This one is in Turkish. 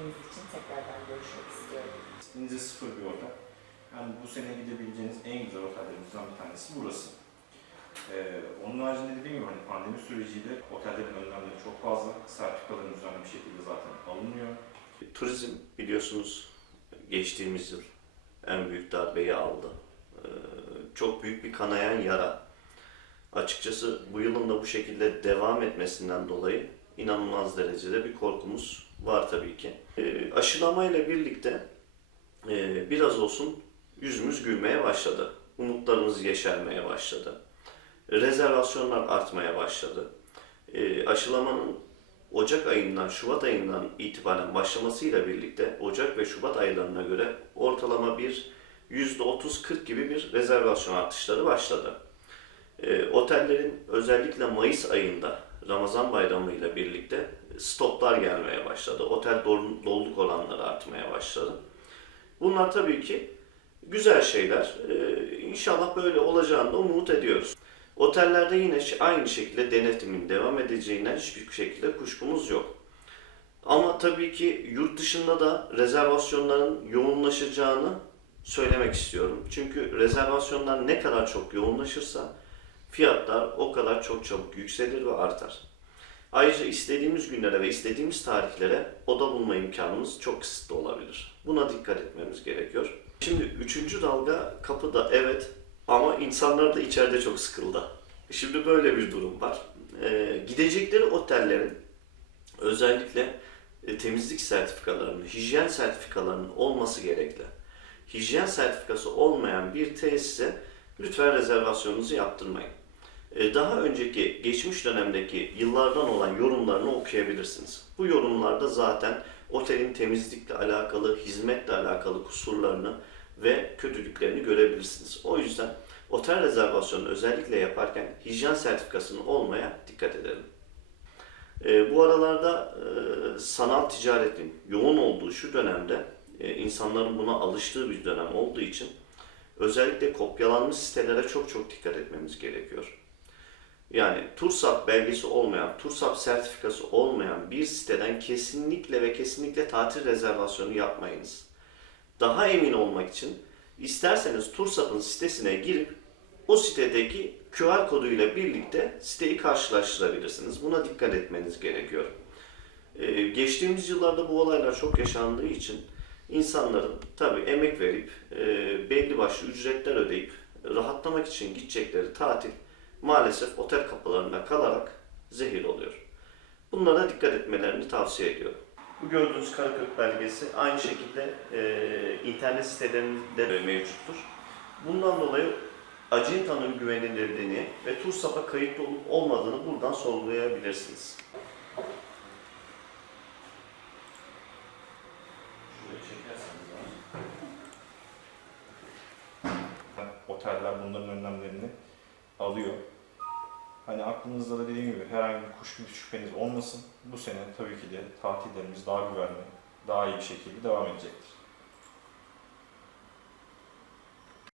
izlediğiniz için tekrardan görüşmek istiyorum. İnce sıfır bir otel. Yani bu sene gidebileceğiniz en güzel otellerimizden bir tanesi burası. Ee, onun haricinde dediğim gibi hani pandemi süreciyle otellerin önlemleri çok fazla. Sertifikaların düzenli bir şekilde zaten alınıyor. Turizm biliyorsunuz geçtiğimiz yıl en büyük darbeyi aldı. Ee, Çok büyük bir kanayan yara. Açıkçası bu yılın da bu şekilde devam etmesinden dolayı inanılmaz derecede bir korkumuz var tabii ki. Ee, Aşılamayla birlikte e, biraz olsun yüzümüz gülmeye başladı. Umutlarımız yeşermeye başladı. Rezervasyonlar artmaya başladı. Ee, Aşılamanın Ocak ayından, Şubat ayından itibaren başlamasıyla birlikte Ocak ve Şubat aylarına göre ortalama bir %30-40 gibi bir rezervasyon artışları başladı. Ee, otellerin özellikle Mayıs ayında Ramazan bayramı ile birlikte stoplar gelmeye başladı. Otel dolu- doluluk oranları artmaya başladı. Bunlar tabii ki güzel şeyler. Ee, inşallah böyle olacağını da umut ediyoruz. Otellerde yine aynı şekilde denetimin devam edeceğinden hiçbir şekilde kuşkumuz yok. Ama tabii ki yurt dışında da rezervasyonların yoğunlaşacağını söylemek istiyorum. Çünkü rezervasyonlar ne kadar çok yoğunlaşırsa fiyatlar o kadar çok çabuk yükselir ve artar. Ayrıca istediğimiz günlere ve istediğimiz tarihlere oda bulma imkanımız çok kısıtlı olabilir. Buna dikkat etmemiz gerekiyor. Şimdi üçüncü dalga kapıda evet ama insanlar da içeride çok sıkıldı. Şimdi böyle bir durum var. Ee, gidecekleri otellerin özellikle e, temizlik sertifikalarının, hijyen sertifikalarının olması gerekli. Hijyen sertifikası olmayan bir tesise lütfen rezervasyonunuzu yaptırmayın. Ee, daha önceki geçmiş dönemdeki yıllardan olan yorumlarını okuyabilirsiniz. Bu yorumlarda zaten otelin temizlikle alakalı, hizmetle alakalı kusurlarını ve kötülüklerini görebilirsiniz. O yüzden otel rezervasyonu özellikle yaparken hijyen sertifikasının olmaya dikkat edelim. E, bu aralarda e, sanal ticaretin yoğun olduğu şu dönemde e, insanların buna alıştığı bir dönem olduğu için özellikle kopyalanmış sitelere çok çok dikkat etmemiz gerekiyor. Yani TURSAP belgesi olmayan, TURSAP sertifikası olmayan bir siteden kesinlikle ve kesinlikle tatil rezervasyonu yapmayınız. Daha emin olmak için isterseniz TURSAP'ın sitesine girip o sitedeki QR koduyla birlikte siteyi karşılaştırabilirsiniz. Buna dikkat etmeniz gerekiyor. Ee, geçtiğimiz yıllarda bu olaylar çok yaşandığı için insanların tabii emek verip e, belli başlı ücretler ödeyip rahatlamak için gidecekleri tatil maalesef otel kapılarına kalarak zehir oluyor. Bunlara dikkat etmelerini tavsiye ediyorum. Bu gördüğünüz Karakök belgesi aynı şekilde e, internet sitelerinde de mevcuttur. Bundan dolayı Acinta'nın güvenilirliğini ve TURSAP'a kayıtlı olup olmadığını buradan sorgulayabilirsiniz. Şurayı çekerseniz abi. Oteller bunların önlemlerini alıyor. Hani aklınızda da dediğim gibi herhangi bir kuşku şüpheniz olmasın. Bu sene tabii ki de tatillerimiz daha güvenli, daha iyi bir şekilde devam edecektir.